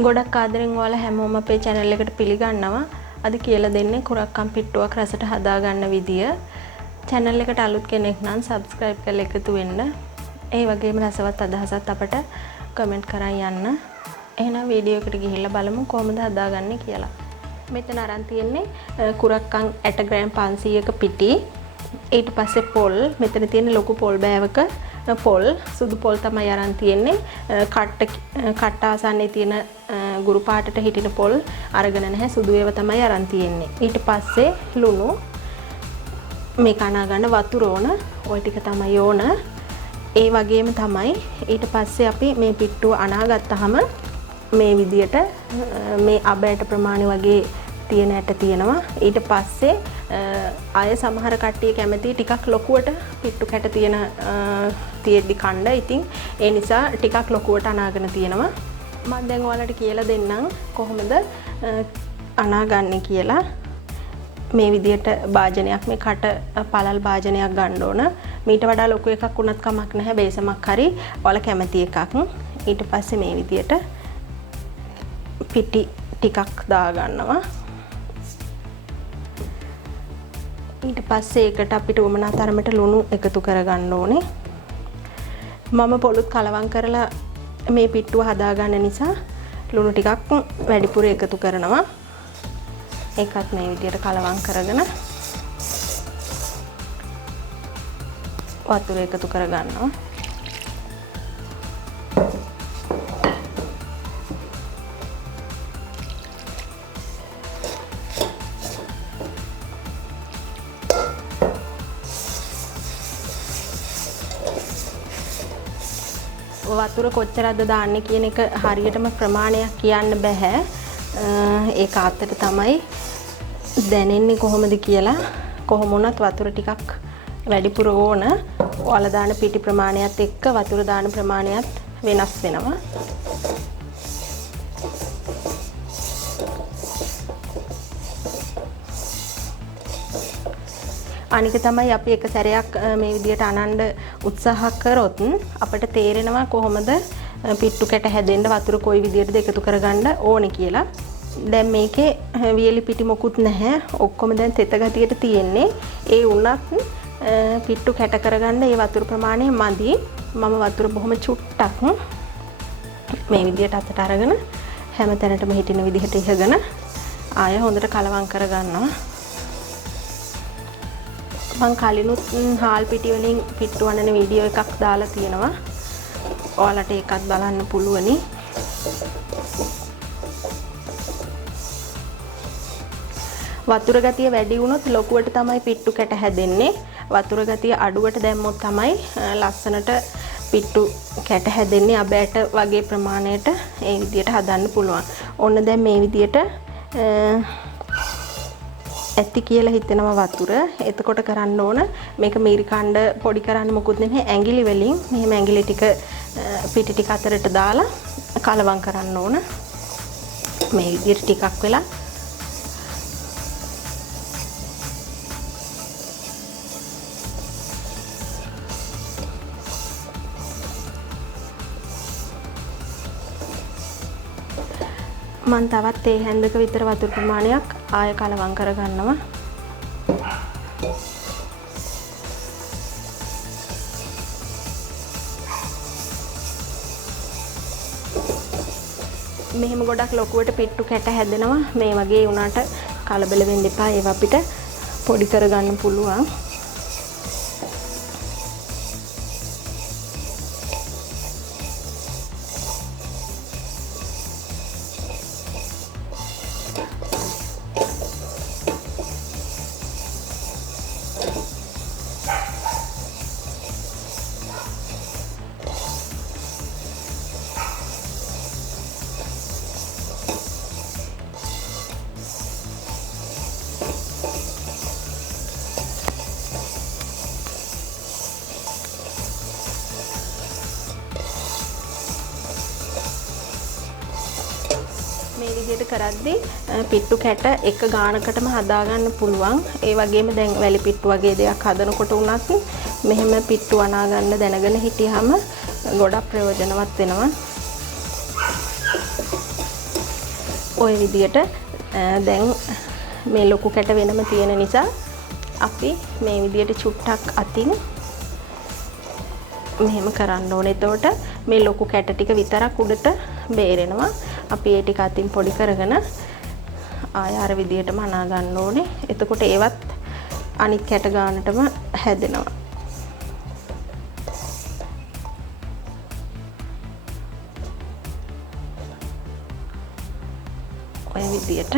ගොඩක් ආදරෙන් ඔයාලා හැමෝම අපේ channel එකට පිළිගන්නවා. අද කියලා දෙන්නේ කුරක්කන් පිට්ටුවක් රසට හදා ගන්න විදිය. channel එකට අලුත් කෙනෙක් නම් subscribe කරලා එකතු වෙන්න. ඒ වගේම රසවත් අදහසත් අපට comment කරන් යන්න. එහෙනම් වීඩියෝ එකට ගිහිල්ලා බලමු කොහොමද හදාගන්නේ කියලා. මෙතන අරන් තියෙන්නේ කුරක්කන් 8 ග්‍රෑම් 500ක පිටි. ඊට පස්සේ පොල් මෙතන තියෙන ලොකු පොල් බෑවක පොල් සුදු පොල් තමයි අරන් තියෙන්නේ. කට්ට ආසන්නයේ තියෙන ගුරු පාටට හිටින පොල් අරගෙන නැහැ. සුදු ඒවා තමයි අරන් තියෙන්නේ. ඊට පස්සේ ලුණු මේ කනා ගන්න වතුර ඕන. ওই ටික තමයි ඕන. ඒ වගේම තමයි ඊට පස්සේ අපි මේ පිට්ටුව අනා ගත්තාම මේ විදියට මේ අබෑට ප්‍රමාණය වගේ තියෙන ඇට තියෙනවා. ඊට පස්සේ අය සමහර කට්ටිය කැමති ටිකක් ලොකුවට පිට්ටු කැට තියෙන තියෙද්දි කණ්ඩ. ඉතින් ඒ නිසා ටිකක් ලොකුවට අනාගෙන තියෙනවා. මම දැන් ඔයාලට කියලා දෙන්නම් කොහොමද අනාගන්නේ කියලා. මේ විදියට භාජනයක් මේ කට පළල් භාජනයක් ගන්න ඕන. මීට වඩා ලොකු එකක් වුණත් කමක් නැහැ. බේසමක් හරි ඔයාලා කැමති එකක්. ඊට පස්සේ මේ විදියට පිටි ටිකක් දා ගන්නවා. ඊට පස්සේ ඒකට අපිට උමනා තරමට ලුණු එකතු කරගන්න ඕනේ. මම පොලුත් කලවම් කරලා මේ පිට්ටුව හදාගන්න නිසා ලුණු ටිකක් වැඩිපුර එකතු කරනවා. ඒකත් මේ විදියට කලවම් කරගෙන වතුර එකතු කරගන්නවා. වතුර කොච්චරද දාන්නේ කියන එක හරියටම ප්‍රමාණයක් කියන්න බෑ. ඒක අතට තමයි දැනෙන්නේ කොහොමද කියලා. කොහොම වුණත් වතුර ටිකක් වැඩිපුර ඕන. ඔයාලා දාන පිටි ප්‍රමාණයත් එක්ක වතුර දාන ප්‍රමාණයත් වෙනස් වෙනවා. අනික තමයි අපි එක සැරයක් මේ විදියට අනන්න උත්සාහ කරොත් අපිට තේරෙනවා කොහොමද පිට්ටු කැට හැදෙන්න වතුර කොයි විදියටද එකතු කරගන්න ඕනේ කියලා. දැන් මේකේ වියලි පිටි මොකුත් නැහැ. ඔක්කොම දැන් තෙත ගතියට තියෙන්නේ. ඒ වුණත් පිට්ටු කැට කරගන්න මේ වතුර ප්‍රමාණය මදි. මම වතුර බොහොම චුට්ටක් මේ විදියට අතට අරගෙන හැම තැනටම හිටින විදිහට ඉහගෙන ආය හොඳට කලවම් කරගන්නවා. මම කලිනුත් හාල් පිටි වලින් පිට්ටු වනන වීඩියෝ එකක් දාලා තියෙනවා. ඔයාලට ඒකත් බලන්න පුළුවනි. වතුර ගතිය වැඩි වුණොත් ලොකුවට තමයි පිට්ටු කැට හැදෙන්නේ. වතුර ගතිය අඩුවට දැම්මොත් තමයි ලස්සනට පිට්ටු කැට හැදෙන්නේ. අබෑට වගේ ප්‍රමාණයට ඒ විදියට හදන්න පුළුවන්. ඔන්න දැන් මේ විදියට ඇති කියලා හිතෙනවා වතුර. එතකොට කරන්න ඕන මේක මීරි කණ්ඩ පොඩි කරන්න මොකුත් නෙමෙයි. ඇඟිලි වලින් මෙහෙම ඇඟිලි ටික පිටි ටික අතරට දාලා කලවම් කරන්න ඕන. මේ විදිහට ටිකක් වෙලා මම තවත් තේ හැන්දක විතර වතුර ප්‍රමාණයක් ආය කලවම් කරගන්නවා. මෙහෙම ගොඩක් ලොකුවට පිට්ටු කැට හැදෙනවා. මේ වගේ වුණාට කලබල වෙන්න එපා. ඒවා අපිට පොඩි කරගන්න පුළුවන්. මේ විදිහට කරද්දී පිට්ටු කැට එක ගානකටම හදාගන්න පුළුවන්. ඒ වගේම දැන් වැලි පිට්ටු වගේ දෙයක් හදනකොට උනත් මෙහෙම පිට්ටු අනා ගන්න දැනගෙන හිටියාම ගොඩක් ප්‍රයෝජනවත් වෙනවා. ওই විදියට දැන් මේ ලොකු කැට වෙනම තියෙන නිසා අපි මේ විදියට චුට්ටක් අතින් මෙහෙම කරන්න ඕනේ. එතකොට මේ ලොකු කැට ටික විතරක් උඩට බේරෙනවා. අපි ඒ ටික අතින් පොඩි කරගෙන ආය අර විදියටම අනා ගන්න ඕනේ. එතකොට ඒවත් අනිත් කැට ගානටම හැදෙනවා. ඔය විදියට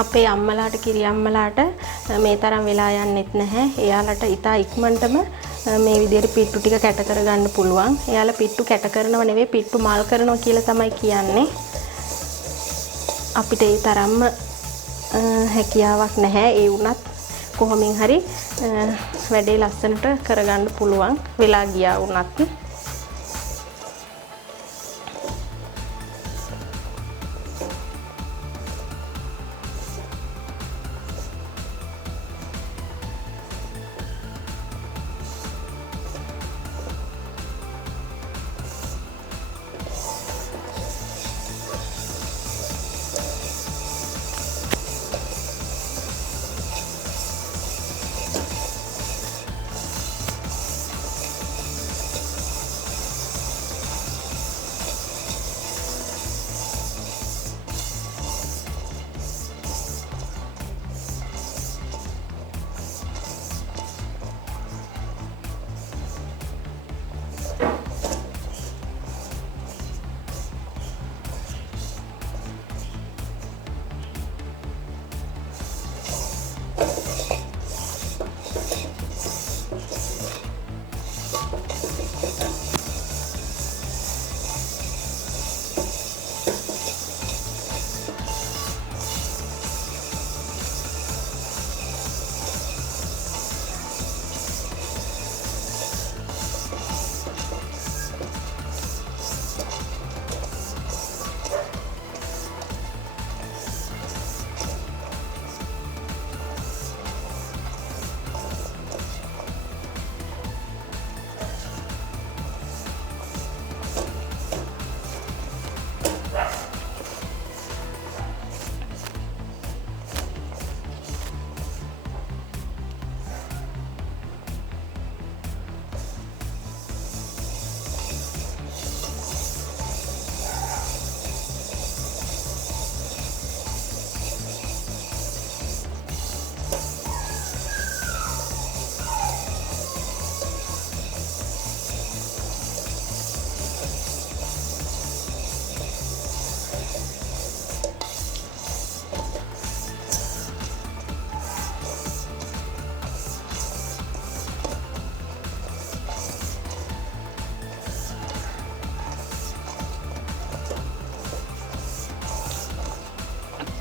අපේ අම්මලාට කිරි අම්මලාට මේ තරම් වෙලා යන්නෙත් නැහැ. එයාලට ඉතා ඉක්මනටම මේ විදිහට පිට්ටු ටික කැට කරගන්න පුළුවන්. එයාලා පිට්ටු කැට කරනව නෙවෙයි පිට්ටු මල් කරනවා කියලා තමයි කියන්නේ. අපිට ඒ තරම්ම හැකියාවක් නැහැ. ඒ වුණත් කොහොමින් හරි වැඩේ ලස්සනට කරගන්න පුළුවන් වෙලා ගියා වුණත්.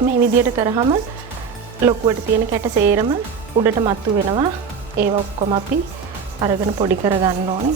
මේ විදියට කරාම ලොකුවට තියෙන කැට සේරම උඩට මතු වෙනවා. ඒව ඔක්කොම අපි අරගෙන පොඩි කරගන්න ඕනේ.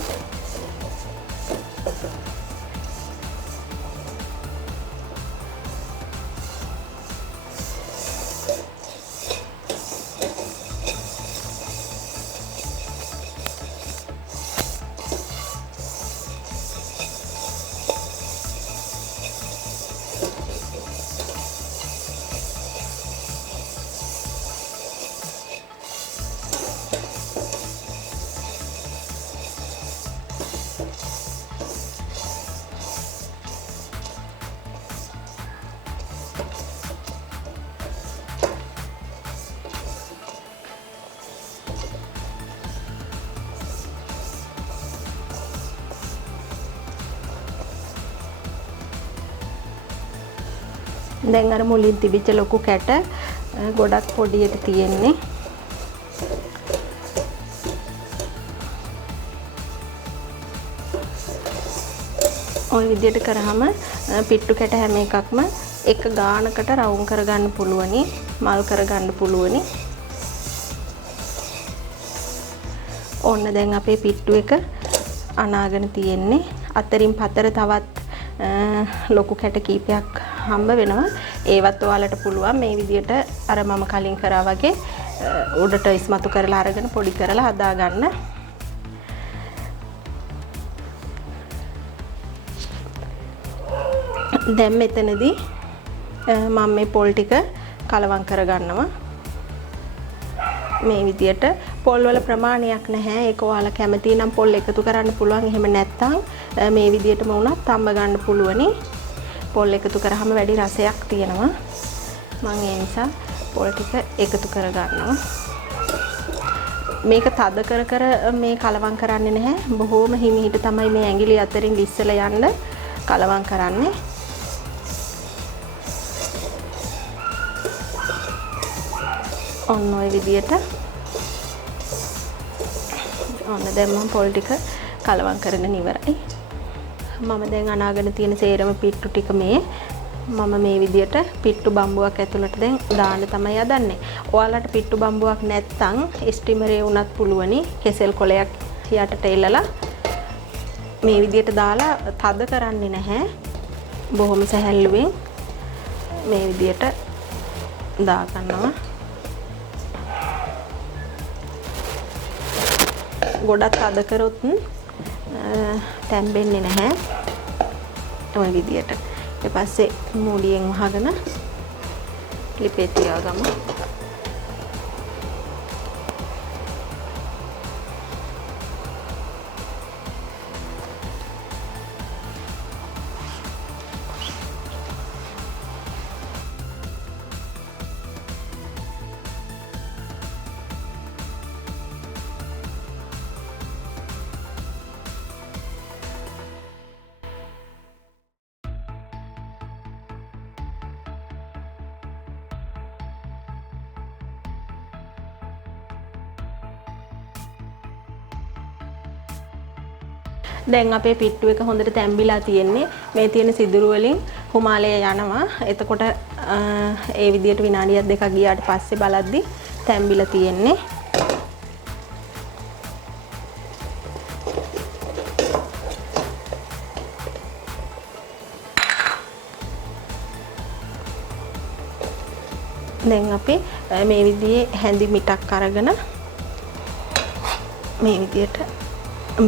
දැන් අර මුලින් තිබිච්ච ලොකු කැට ගොඩක් පොඩියට තියෙන්නේ. ඔය විදිහට කරාම පිට්ටු කැට හැම එකක්ම එක ගානකට රවුම් කරගන්න පුළුවනි, මල් කරගන්න පුළුවනි. ඔන්න දැන් අපේ පිට්ටු එක අනාගෙන තියෙන්නේ. අතරින් පතර තවත් ලොකු කැට කීපයක් හම්බ වෙනවා. ඒවත් ඔයාලට පුළුවන් මේ විදිහට අර මම කලින් කරා වගේ උඩට ඉස්මතු කරලා අරගෙන පොඩි කරලා හදා ගන්න. දැන් මෙතනදී මම මේ පොල් ටික කලවම් කරගන්නවා. මේ විදියට පොල් වල ප්‍රමාණයක් නැහැ. ඒක ඔයාලා කැමති නම් පොල් එකතු කරන්න පුළුවන්. එහෙම නැත්නම් මේ විදියටම වුණත් තම්බ ගන්න පුළුවනි. පොල් එකතු කරාම වැඩි රසයක් තියෙනවා. මම ඒ නිසා පොල් ටික එකතු කරගන්නවා. මේක තද කර මේ කලවම් කරන්නේ නැහැ. බොහොම හිමිහිට තමයි මේ ඇඟිලි අතරින් ලිස්සලා යන්න කලවම් කරන්නේ. ඔන්න ඔය විදියට ඔන්න දැන් මම පොල් ටික කලවම් කරගෙන ඉවරයි. මම දැන් අනාගෙන තියෙන සේරම පිට්ටු ටික මම මේ විදියට පිට්ටු බම්බුවක් ඇතුළට දැන් දාන්න තමයි හදන්නේ. ඔයාලට පිට්ටු බම්බුවක් නැත්නම් ස්ටිමරේ වුණත් පුළුවනි. කෙසෙල් කොලයක් යටට එල්ලලා මේ විදියට දාලා තද කරන්නේ නැහැ. බොහොම සැහැල්ලුවෙන් මේ විදියට දා ගන්නවා. ගොඩක් අද කරොත් තැම්බෙන්නේ නැහැ. ඔය විදියට. ඊට පස්සේ මූලියෙන් වහගෙන ලිපේ තියාගමු. දැන් අපේ පිට්ටු එක හොඳට තැම්බිලා තියෙන්නේ. මේ තියෙන සිදුරු වලින් හුමාලය යනවා. එතකොට ඒ විදියට විනාඩියක් දෙකක් ගියාට පස්සේ බලද්දි තැම්බිලා තියෙන්නේ. දැන් අපි මේ විදිහේ හැඳි මිටක් අරගෙන මේ විදියට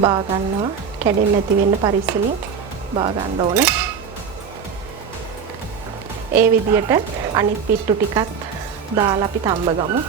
බා ගන්නවා. කැඩෙන්නේ නැති වෙන්න පරිස්සමින් බා ගන්න ඕනේ. ඒ විදියට අනිත් පිට්ටු ටිකත් දාලා අපි තම්බ ගමු.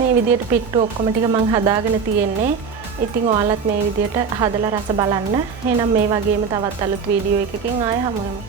මේ විදියට පිට්ටු ඔක්කොම ටික මම හදාගෙන තියෙන්නේ. ඉතින් ඔයාලත් මේ විදියට හදලා රස බලන්න. එහෙනම් මේ වගේම තවත් අලුත් වීඩියෝ එකකින් ආයෙ හමු වෙමු.